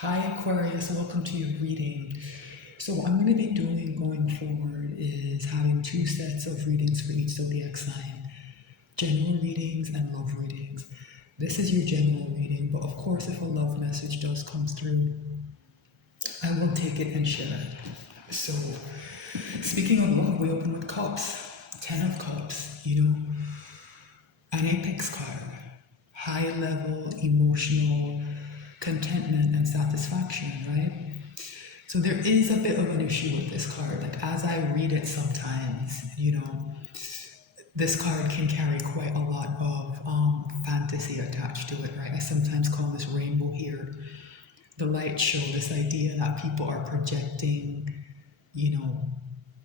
Hi Aquarius, welcome to your reading. So what I'm going to be doing going forward is having two sets of readings for each zodiac sign. General readings and love readings. This is your general reading, but of course if a love message does come through, I will take it and share it. So, speaking of love, we open with cups. 10 of Cups, an apex card. High level emotional contentment and satisfaction, right? So there is a bit of an issue with this card. Like as I read it sometimes, this card can carry quite a lot of fantasy attached to it, right? I sometimes call this rainbow here. The light show, this idea that people are projecting,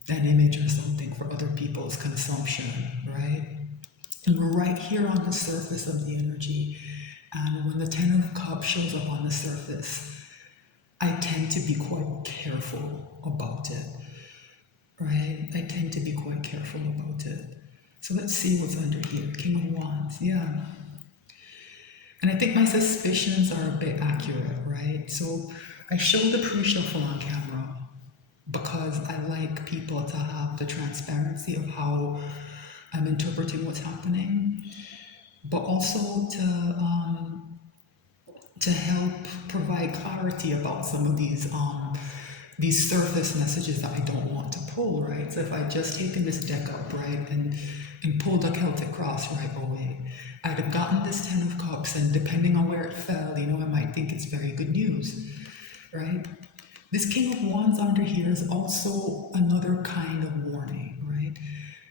an image or something for other people's consumption, right? And we're right here on the surface of the energy. And when the Ten of Cups shows up on the surface, I tend to be quite careful about it, right? I tend to be quite careful about it. So let's see what's under here. King of Wands, yeah. And I think my suspicions are a bit accurate, right? So I show the pre-shuffle on camera because I like people to have the transparency of how I'm interpreting what's happening, but also to help provide clarity about some of these surface messages that I don't want to pull, right? So if I just taken this deck up, right, and pulled a Celtic cross right away, I'd have gotten this Ten of Cups, and depending on where it fell, I might think it's very good news, right? This King of Wands under here is also another kind of warning, right?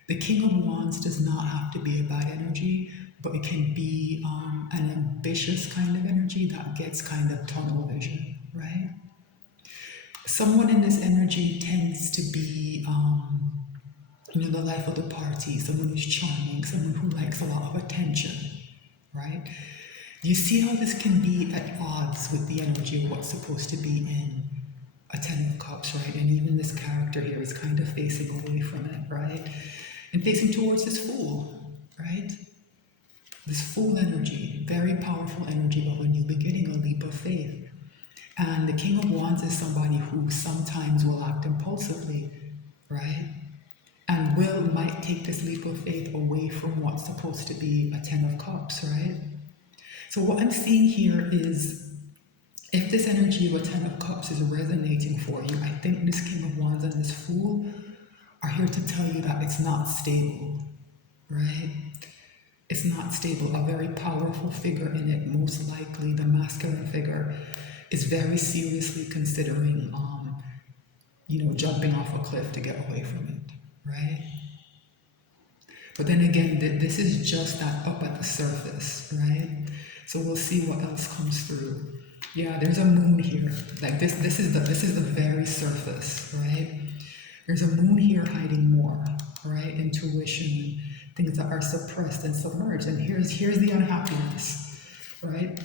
The King of Wands does not have to be a bad energy, but it can be an ambitious kind of energy that gets kind of tunnel vision, right? Someone in this energy tends to be, the life of the party, someone who's charming, someone who likes a lot of attention, right? You see how this can be at odds with the energy of what's supposed to be in a Ten of Cups, right? And even this character here is kind of facing away from it, right? And facing towards this Fool, right? This Fool energy, very powerful energy of a new beginning, a leap of faith. And the King of Wands is somebody who sometimes will act impulsively, right? And might take this leap of faith away from what's supposed to be a Ten of Cups, right? So what I'm seeing here is, if this energy of a Ten of Cups is resonating for you, I think this King of Wands and this Fool are here to tell you that it's not stable, right? It's not stable. A very powerful figure in it, most likely the masculine figure, is very seriously considering, jumping off a cliff to get away from it, right? But then again, this is just that up at the surface, right? So we'll see what else comes through. Yeah, there's a moon here. Like this is the very surface, right? There's a moon here hiding more, right? Intuition, things that are suppressed and submerged. And here's the unhappiness, right?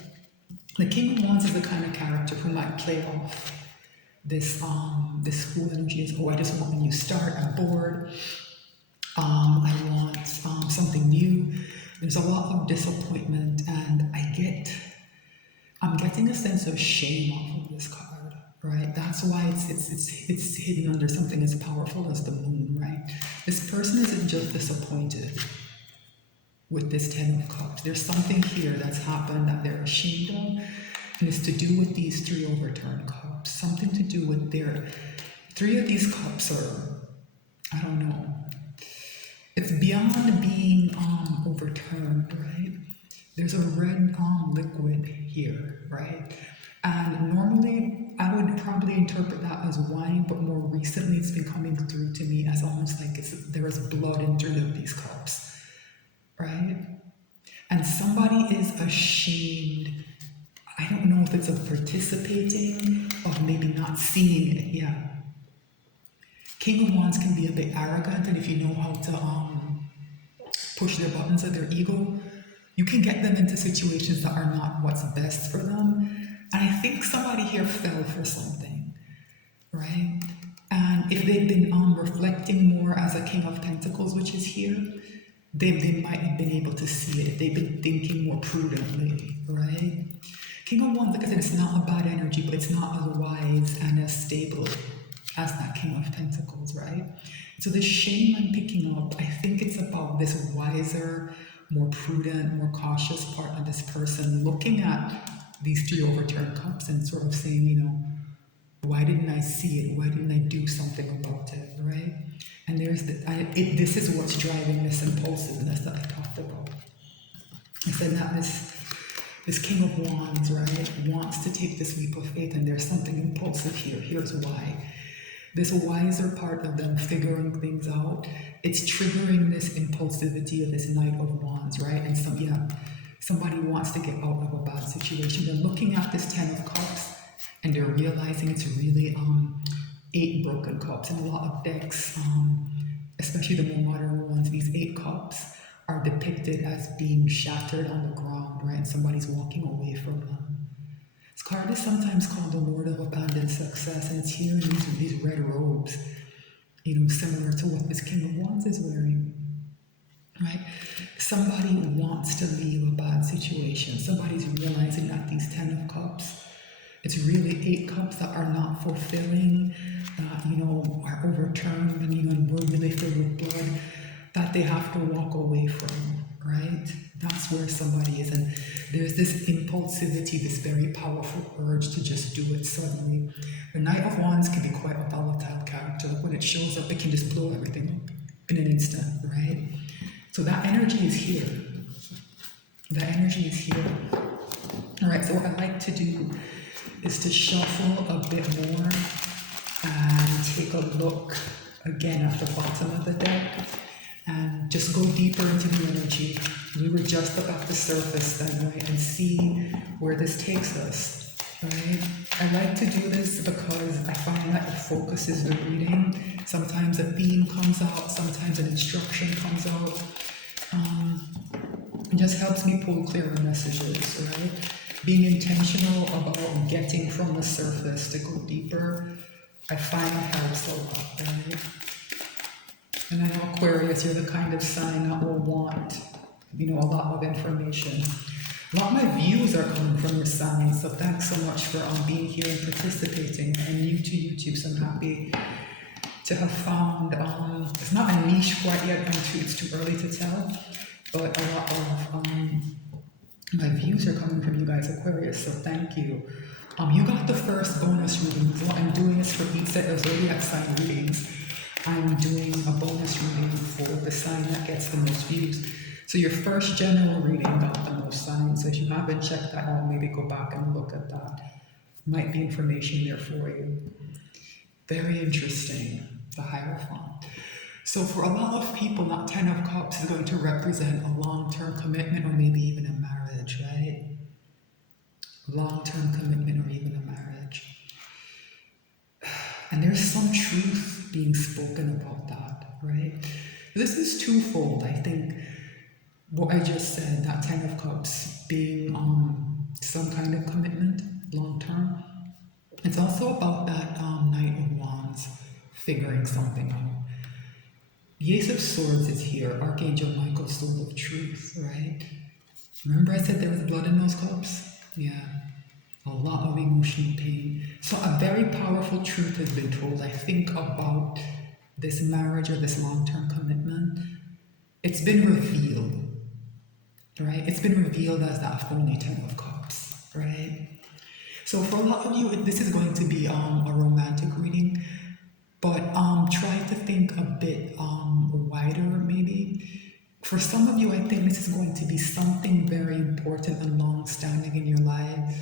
The King of Wands is the kind of character who might play off this Fool energy as, oh, I just want a new start, I'm bored, I want something new. There's a lot of disappointment, and I'm getting a sense of shame off of this card, right? That's why it's hidden under something as powerful as the moon, right? This person isn't just disappointed with this Ten of Cups. There's something here that's happened that they're ashamed of, and it's to do with these 3 overturned cups. Something to do with their 3 of these cups are, I don't know. It's beyond being overturned, right? There's a red liquid here, right? And normally I would probably interpret that as wine, but more recently it's been coming through to me as almost like there is blood in 3 of these cups, right? And somebody is ashamed. I don't know if it's of participating, of maybe not seeing it, yeah. King of Wands can be a bit arrogant, and if you know how to push their buttons of their ego, you can get them into situations that are not what's best for them. And I think somebody here fell for something, right? And if they've been reflecting more as a King of Pentacles, which is here, they might have been able to see it if they've been thinking more prudently, right? King of Wands, like I said, it's not a bad energy, but it's not as wise and as stable as that King of Pentacles, right? So this shame I'm picking up, I think it's about this wiser, more prudent, more cautious part of this person looking at these three overturned cups and sort of saying, you know, why didn't I see it? Why didn't I do something about it, right? And there's this is what's driving this impulsiveness that I talked about. I said that this King of Wands, right, wants to take this leap of faith, and there's something impulsive here. Here's why. This wiser part of them figuring things out, it's triggering this impulsivity of this Knight of Wands, right? And somebody wants to get out of a bad situation. They're looking at this Ten of Cups, and they're realizing it's really 8 broken cups. In a lot of decks, especially the more modern ones, these 8 cups are depicted as being shattered on the ground, right? And somebody's walking away from them. This card is sometimes called the Lord of Abandoned Success, and it's here in these red robes, you know, similar to what this King of Wands is wearing, right? Somebody wants to leave a bad situation. Somebody's realizing that these 10 of Cups, it's really 8 cups that are not fulfilling, that, you know, are overturned and, you know, and we're really filled with blood, that they have to walk away from, right? That's where somebody is. And there's this impulsivity, this very powerful urge to just do it suddenly. The Knight of Wands can be quite a volatile character. Like when it shows up, it can just blow everything up in an instant, right? So that energy is here. That energy is here. All right, so what I like to do is to shuffle a bit more and take a look again at the bottom of the deck and just go deeper into the energy. We were just about the surface then, right? And see where this takes us, right? I like to do this because I find that it focuses the reading. Sometimes a theme comes out, sometimes an instruction comes out. It just helps me pull clearer messages, right? Being intentional about getting from the surface to go deeper, I find helps a lot, right? And I know Aquarius, you're the kind of sign that will want, you know, a lot of information. A lot of my views are coming from your sign, so thanks so much for being here and participating. I'm new to YouTube, so I'm happy to have found, it's not a niche quite yet, it's too early to tell, but a lot of my views are coming from you guys, Aquarius, so thank you. You got the first bonus reading. What I'm doing is for each set of zodiac sign readings, I'm doing a bonus reading for the sign that gets the most views. So your first general reading got the most signs. So if you haven't checked that out, maybe go back and look at that. Might be information there for you. Very interesting, the Hierophant. So for a lot of people, that 10 of Cups is going to represent a long-term commitment or maybe even a marriage, right? Long-term commitment or even a marriage. And there's some truth being spoken about that, right? This is twofold. I think what I just said, that 10 of Cups being some kind of commitment, long-term. It's also about that Knight of Wands figuring something out. The Ace of Swords is here, Archangel Michael's sword of truth, right? Remember I said there was blood in those cups? Yeah. A lot of emotional pain. So a very powerful truth has been told, I think, about this marriage or this long-term commitment. It's been revealed, right? It's been revealed as that phony 10 of Cups, right? So for a lot of you, this is going to be a romantic reading, but try to think a bit wider maybe. For some of you, I think this is going to be something very important and long-standing in your life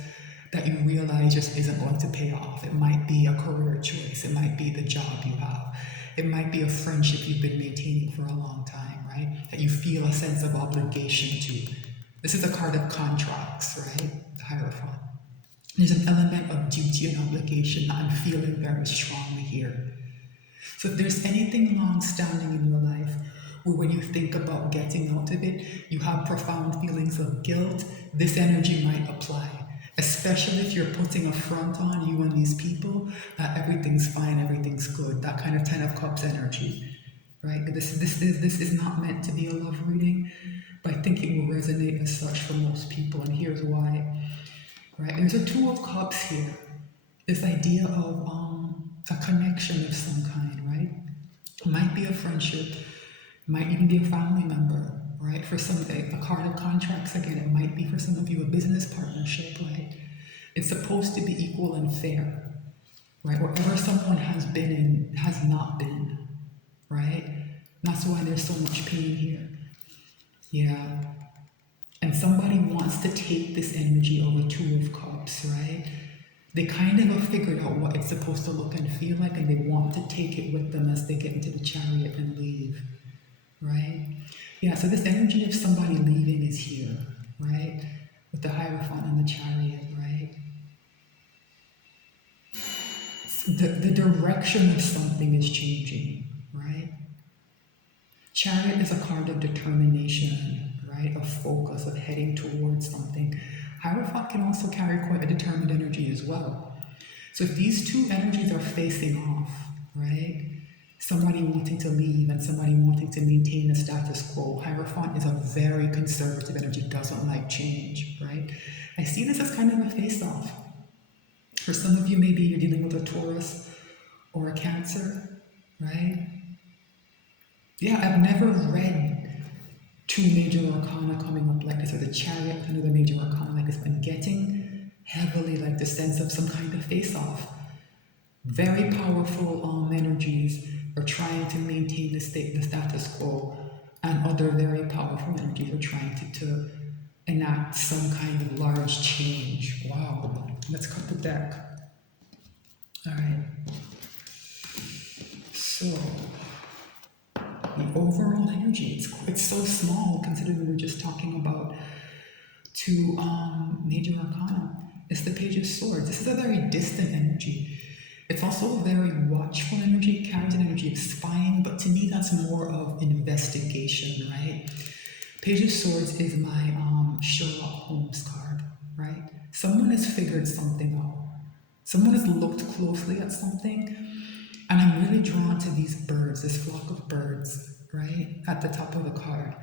that you realize just isn't going to pay off. It might be a career choice. It might be the job you have. It might be a friendship you've been maintaining for a long time, right? That you feel a sense of obligation to. This is a card of contracts, right? The Hierophant. There's an element of duty and obligation that I'm feeling very strongly here. So if there's anything long-standing in your life where when you think about getting out of it, you have profound feelings of guilt, this energy might apply. Especially if you're putting a front on you and these people, that everything's fine, everything's good, that kind of 10 of Cups energy, right? This is not meant to be a love reading, but I think it will resonate as such for most people, and here's why. right? There's a Two of Cups here. This idea of a connection of some kind, right? It might be a friendship, might even be a family member, right? For some, a card of contracts again, it might be for some of you a business partnership, right? It's supposed to be equal and fair, right? Whatever someone has been in has not been, right? That's why there's so much pain here. Yeah. And somebody wants to take this energy of a Two of Cups, right? They kind of have figured out what it's supposed to look and feel like, and they want to take it with them as they get into the chariot and leave, right? Yeah, so this energy of somebody leaving is here, right? With the Hierophant and the chariot, right? The direction of something is changing, right? Chariot is a card of determination, right? Of focus, of heading towards something. Hierophant can also carry quite a determined energy as well. So if these two energies are facing off, right? Somebody wanting to leave and somebody wanting to maintain a status quo. Hierophant is a very conservative energy, doesn't like change, right? I see this as kind of a face-off. For some of you, maybe you're dealing with a Taurus or a Cancer, right? Yeah, I've never read two major arcana coming up like this, or the Chariot, another major arcana like this, but getting heavily like the sense of some kind of face-off. Very powerful energies are trying to maintain the status quo, and other very powerful energies are trying to enact some kind of large change. Wow, let's cut the deck. All right. So the overall energy, it's so small considering we were just talking about two major arcana. It's the Page of Swords. This is a very distant energy. It's also a very watchful energy. It carries an energy of spying, but to me that's more of investigation, right? Page of Swords is my Sherlock Holmes card, right? Someone has figured something out. Someone has looked closely at something, and I'm really drawn to these birds, this flock of birds, right? At the top of the card.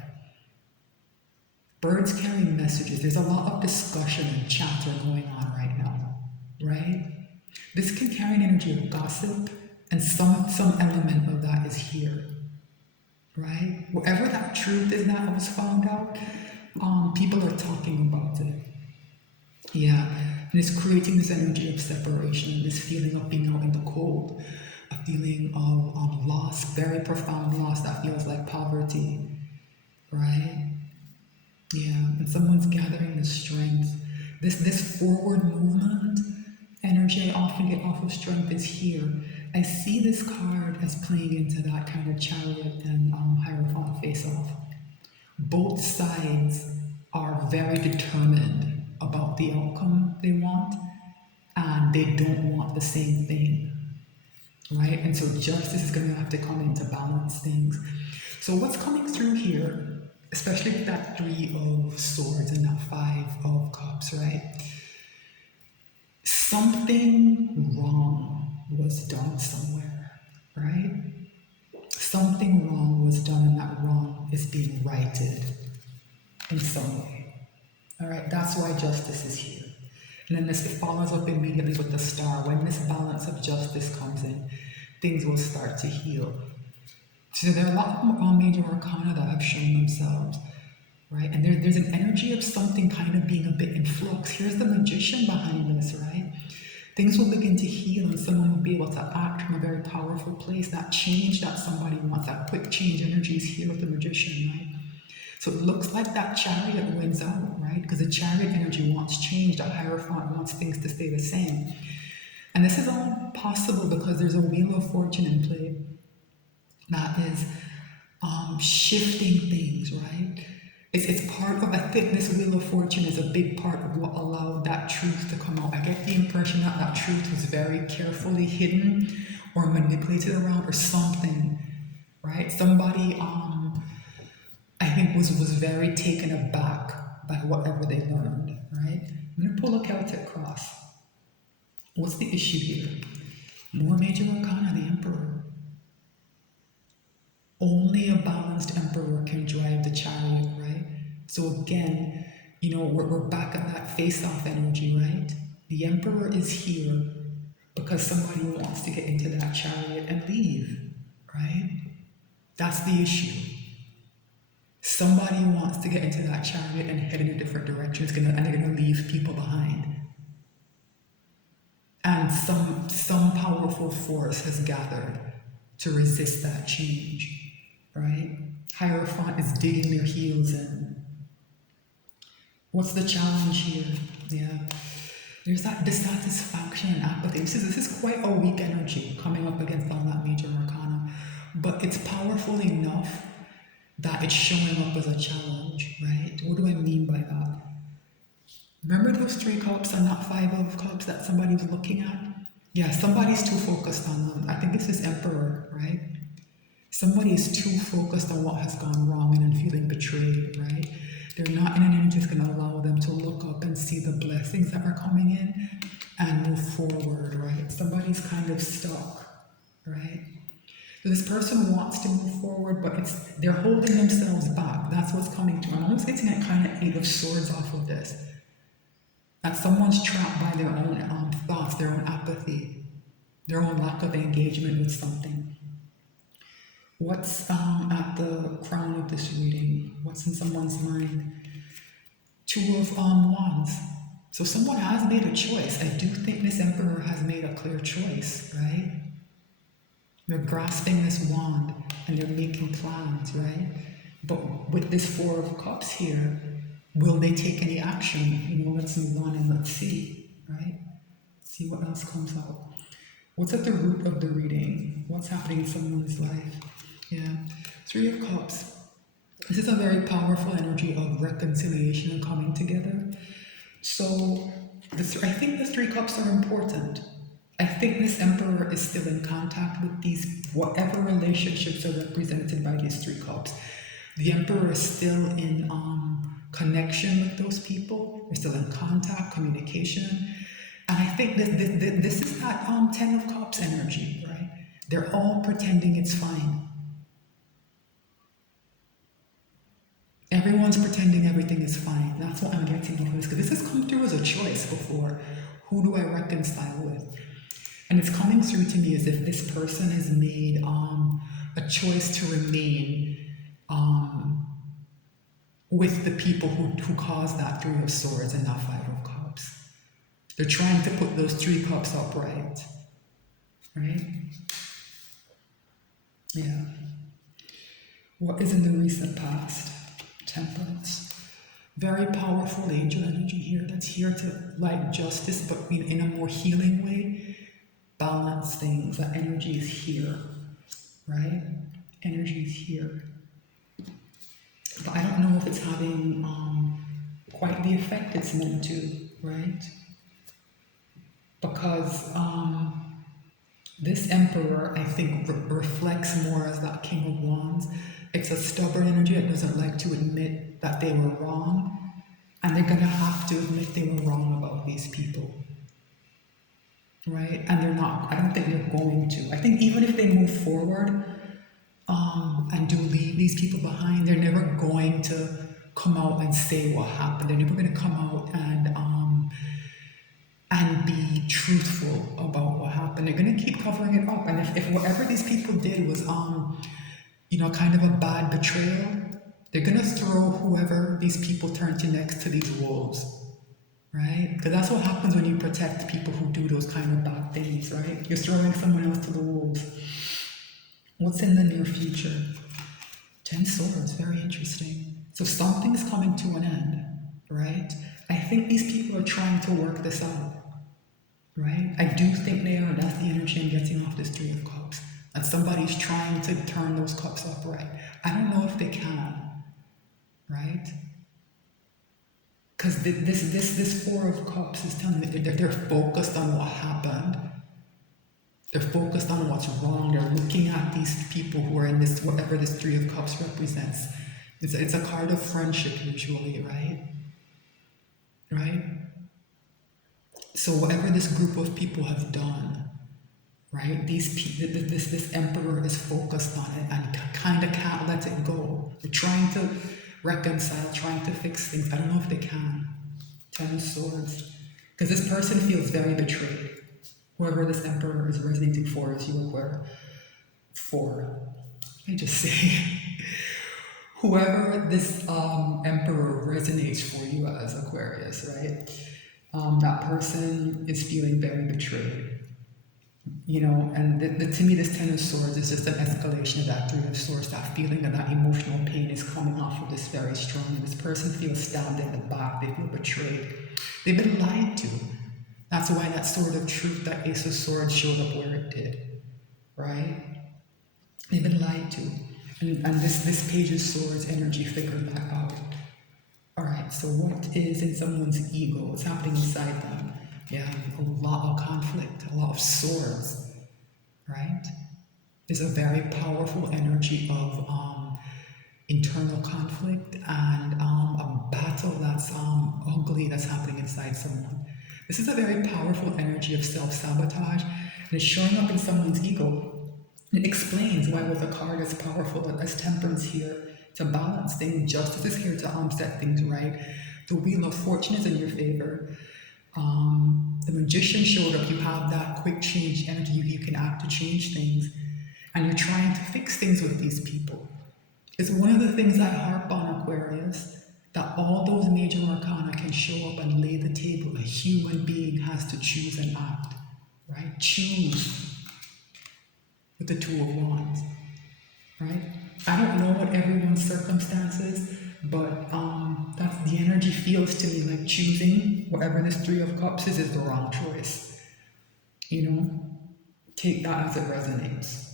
Birds carry messages. There's a lot of discussion and chatter going on right now, right? This can carry an energy of gossip, and some element of that is here, right? Wherever that truth is that was found out, people are talking about it. Yeah, and it's creating this energy of separation, this feeling of being out in the cold, a feeling of loss, very profound loss that feels like poverty, right? Yeah, and someone's gathering the strength. This forward movement energy I often get off of strength is here. I see this card as playing into that kind of Chariot and Hierophant face-off. Both sides are very determined about the outcome they want, and they don't want the same thing, right? And so justice is going to have to come in to balance things. So what's coming through here, especially with that Three of Swords and that Five of Cups, right? Something wrong was done somewhere, right? Something wrong was done, and that wrong is being righted in some way. All right, that's why justice is here. And then this follows up immediately with the Star. When this balance of justice comes in, things will start to heal. So there are a lot of major arcana that have shown themselves, right? And there's an energy of something kind of being a bit in flux. Here's the Magician behind this, right? Things will begin to heal, and someone will be able to act from a very powerful place. That change that somebody wants, that quick change energy is here with the Magician, right? So it looks like that Chariot wins out, right? Because the Chariot energy wants change, the Hierophant wants things to stay the same. And this is all possible because there's a Wheel of Fortune in play that is shifting things, right? It's part of, I think this Wheel of Fortune is a big part of what allowed that truth to come out. I get the impression that that truth was very carefully hidden or manipulated around or something, right? Somebody, I think was very taken aback by whatever they learned, right? I'm going to pull a Celtic cross. What's the issue here? More major arcana, the Emperor. Only a balanced Emperor can drive the Chariot, right? So again, we're back at that face-off energy, right? The Emperor is here because somebody wants to get into that chariot and leave, right? That's the issue. Somebody wants to get into that chariot and head in a different direction. And they're gonna leave people behind. And some powerful force has gathered to resist that change, right? Hierophant is digging their heels in. What's the challenge here? Yeah. There's that dissatisfaction and apathy. This is quite a weak energy coming up against all that major arcana. But it's powerful enough that it's showing up as a challenge, right? What do I mean by that? Remember those 3 cups and that 5 of cups that somebody was looking at? Yeah, somebody's too focused on them. I think it's this Emperor, right? Somebody is too focused on what has gone wrong and feeling betrayed, right? They're not in an energy that's going to allow them to look up and see the blessings that are coming in and move forward, right? Somebody's kind of stuck, right? So this person wants to move forward, but they're holding themselves back. That's what's coming to. I'm almost getting that kind of 8 of Swords off of this. That someone's trapped by their own thoughts, their own apathy, their own lack of engagement with something. What's at the crown of this reading? What's in someone's mind? 2 of Wands. So someone has made a choice. I do think this Emperor has made a clear choice, right? They're grasping this wand and they're making plans, right? But with this 4 of Cups here, will they take any action? Let's move on and let's see, right? See what else comes out. What's at the root of the reading? What's happening in someone's life? Yeah, 3 of Cups. This is a very powerful energy of reconciliation and coming together. So I think the 3 cups are important. I think this Emperor is still in contact with these, whatever relationships are represented by these 3 cups. The Emperor is still in connection with those people. They're still in contact, communication. And I think this is that 10 of Cups energy, right? They're all pretending it's fine. Everyone's pretending everything is fine. That's what I'm getting off of this, because this has come through as a choice before. Who do I reconcile with? And it's coming through to me as if this person has made a choice to remain with the people who caused that 3 of Swords and that 5 of Cups. They're trying to put those 3 cups upright, right? Yeah. What is in the recent past? Temperance. Very powerful angel energy here that's here to, like justice, but in a more healing way, balance things. That energy is here, right? Energy is here. But I don't know if it's having quite the effect it's meant to, right? Because this Emperor, I think, reflects more as that King of Wands. It's a stubborn energy that doesn't like to admit that they were wrong. And they're going to have to admit they were wrong about these people. Right? And they're not, I don't think they're going to. I think even if they move forward and do leave these people behind, they're never going to come out and say what happened. They're never going to come out and be truthful about what happened. They're going to keep covering it up. And if whatever these people did was kind of a bad betrayal, they're going to throw whoever these people turn to next to these wolves, right? Because that's what happens when you protect people who do those kind of bad things, right? You're throwing someone else to the wolves. What's in the near future? 10 Swords, very interesting. So something's coming to an end, right? I think these people are trying to work this out, right? I do think they are. That's the energy I'm getting off this 3 of Cups. That somebody's trying to turn those cups upright. I don't know if they can, right? Because this 4 of Cups is telling me that they're focused on what happened. They're focused on what's wrong. They're looking at these people who are in this, whatever this 3 of Cups represents. It's a card of friendship usually, right? Right? So whatever this group of people have done, right? This Emperor is focused on it and kind of can't let it go. They're trying to reconcile, trying to fix things. I don't know if they can. Ten of Swords. Because this person feels very betrayed. Whoever this Emperor is resonating for is you, Aquarius. Let me just say, whoever this Emperor resonates for you as, Aquarius, right? That person is feeling very betrayed. You know, and to me, this Ten of Swords is just an escalation of that Three of Swords, that feeling that emotional pain is coming off of this very strongly. This person feels stabbed in the back, they feel betrayed. They've been lied to. That's why that Sword of Truth, that Ace of Swords showed up where it did, right? They've been lied to. And this Page of Swords energy figured that out. All right, so what is in someone's ego? What's happening inside them? Yeah, a lot of conflict, a lot of swords, right? There's a very powerful energy of internal conflict and a battle that's ugly that's happening inside someone. This is a very powerful energy of self-sabotage, and it's showing up in someone's ego. It explains why with a card as powerful as Temperance here to balance things, Justice is here to set things right. The Wheel of Fortune is in your favor. The Magician showed up. You have that quick change energy. You can act to change things, and you're trying to fix things with these people. It's one of the things I harp on, Aquarius, that all those major arcana can show up and lay the table. A human being has to choose and act, right? Choose with the Two of Wands, right? I don't know what everyone's circumstances, but that's the energy feels to me like choosing whatever this Three of Cups is the wrong choice. You know, take that as it resonates.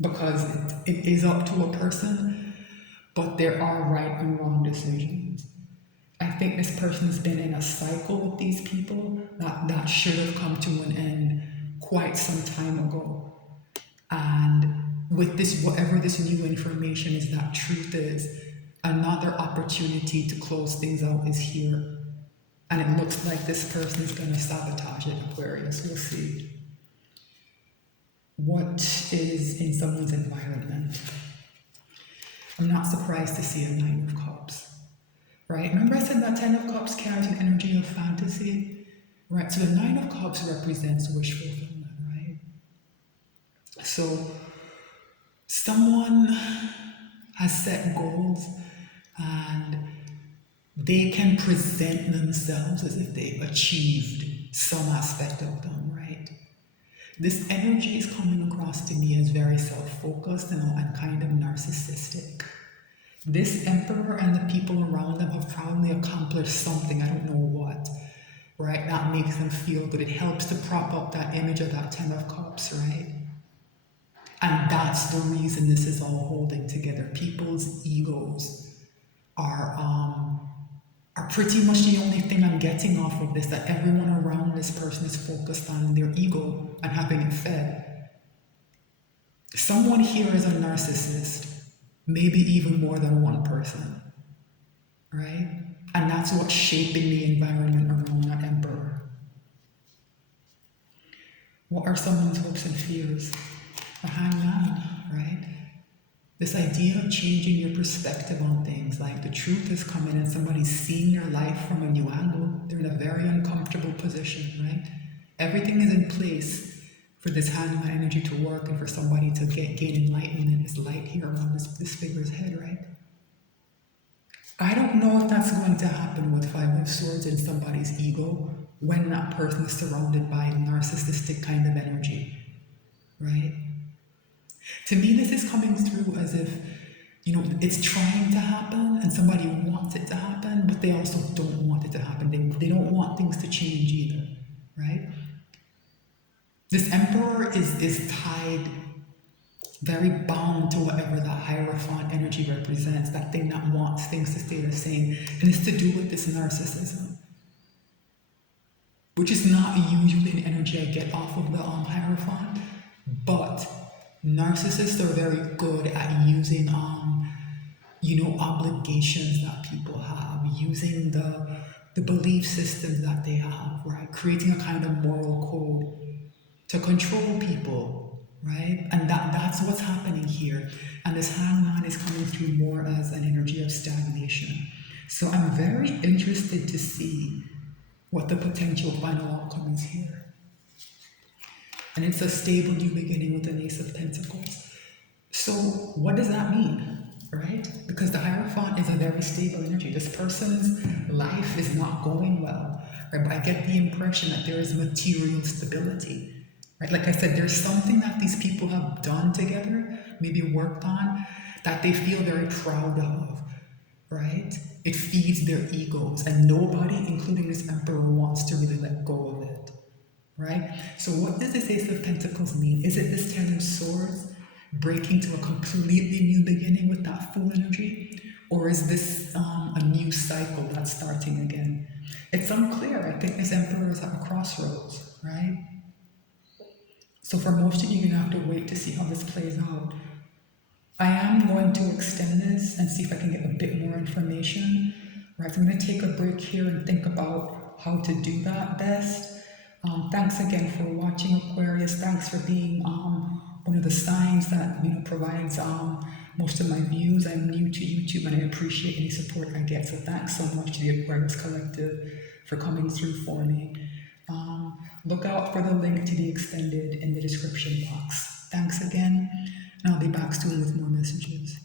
Because it is up to a person, but there are right and wrong decisions. I think this person's been in a cycle with these people that should have come to an end quite some time ago. And with this, whatever this new information is, that truth is, another opportunity to close things out is here. And it looks like this person is going to sabotage it, Aquarius. We'll see. What is in someone's environment? I'm not surprised to see a Nine of Cups, right? Remember I said that Ten of Cups carries an energy of fantasy, right? So the Nine of Cups represents wish fulfillment, right? So someone has set goals and they can present themselves as if they've achieved some aspect of them, right? This energy is coming across to me as very self-focused and kind of narcissistic. This Emperor and the people around them have probably accomplished something, I don't know what, right? That makes them feel good. It helps to prop up that image of that Ten of Cups, right? And that's the reason this is all holding together. People's egos are pretty much the only thing I'm getting off of this, that everyone around this person is focused on their ego and having it fed. Someone here is a narcissist, maybe even more than one person, right? And that's what's shaping the environment around that Emperor. What are someone's hopes and fears? The Hangman, right? This idea of changing your perspective on things, like the truth is coming and somebody's seeing your life from a new angle. They're in a very uncomfortable position, right? Everything is in place for this Hangman energy to work and for somebody to gain enlightenment, this light here around this figure's head, right? I don't know if that's going to happen with Five of Swords in somebody's ego when that person is surrounded by narcissistic kind of energy, right? To me, this is coming through as if, you know, it's trying to happen and somebody wants it to happen, but they also don't want it to happen. They don't want things to change either, right? This Emperor is tied, very bound to whatever that Hierophant energy represents, that thing that wants things to stay the same. And it's to do with this narcissism, which is not usually an energy I get off of the Hierophant, but narcissists are very good at using, obligations that people have, using the belief systems that they have, right? Creating a kind of moral code to control people, right? And that's what's happening here. And this hangman is coming through more as an energy of stagnation. So I'm very interested to see what the potential final outcome is here. And it's a stable new beginning with an Ace of Pentacles. So what does that mean, right? Because the Hierophant is a very stable energy. This person's life is not going well, right? But I get the impression that there is material stability, right? Like I said, there's something that these people have done together, maybe worked on, that they feel very proud of, right? It feeds their egos, and nobody, including this Emperor, wants to really let go of it, right? So what does this Ace of Pentacles mean? Is it this Ten of Swords breaking to a completely new beginning with that Fool energy? Or is this a new cycle that's starting again? It's unclear. I think this Emperor is at a crossroads, right? So for most of you, you're going to have to wait to see how this plays out. I am going to extend this and see if I can get a bit more information. Right, so I'm going to take a break here and think about how to do that best. Thanks again for watching, Aquarius. Thanks for being one of the signs that provides most of my views. I'm new to YouTube and I appreciate any support I get. So thanks so much to the Aquarius Collective for coming through for me. Look out for the link to the extended in the description box. Thanks again, and I'll be back soon with more messages.